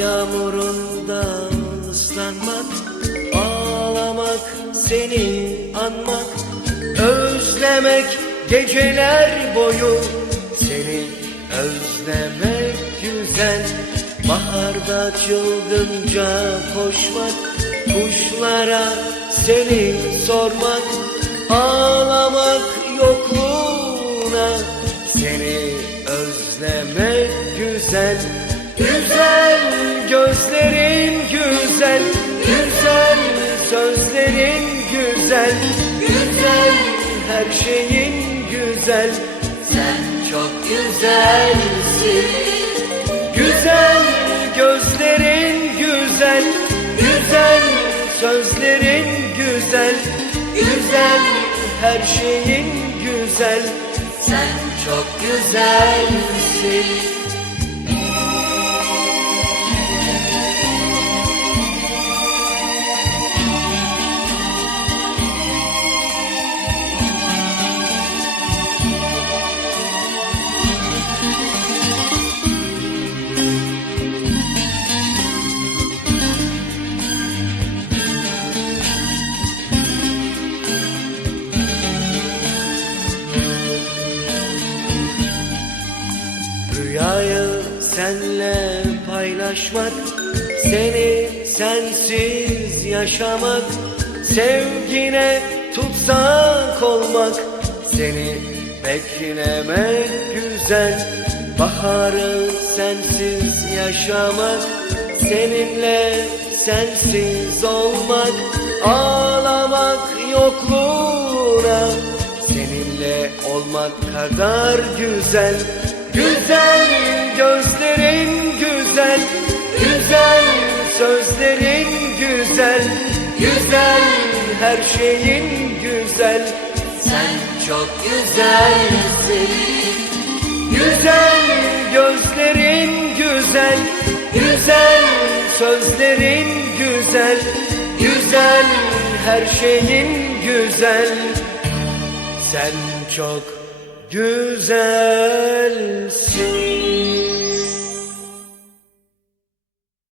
yağmurunda ıslanmak Ağlamak seni anmak Özlemek geceler boyu Seni özlemek güzel. Baharda çılgınca koşmak Kuşlara seni sormak Ağlamak yokluğuna Seni özlemek Güzel güzel. Güzel. Her şeyin güzel. Sen çok güzelsin. Güzel gözlerin güzel. Güzel sözlerin güzel. Güzel. Her şeyin güzel. Sen çok güzelsin Rüyayı senle paylaşmak Seni sensiz yaşamak Sevgine tutsak olmak Seni beklemek güzel Baharı sensiz yaşamak Seninle sensiz olmak Ağlamak yokluğuna Seninle olmak kadar güzel Güzel güzel Güzel. her şeyin güzel. Sen çok güzelsin. Güzel gözlerin güzel. Güzel. Sözlerin güzel. Güzel. Her şeyin güzel. Sen çok güzelsin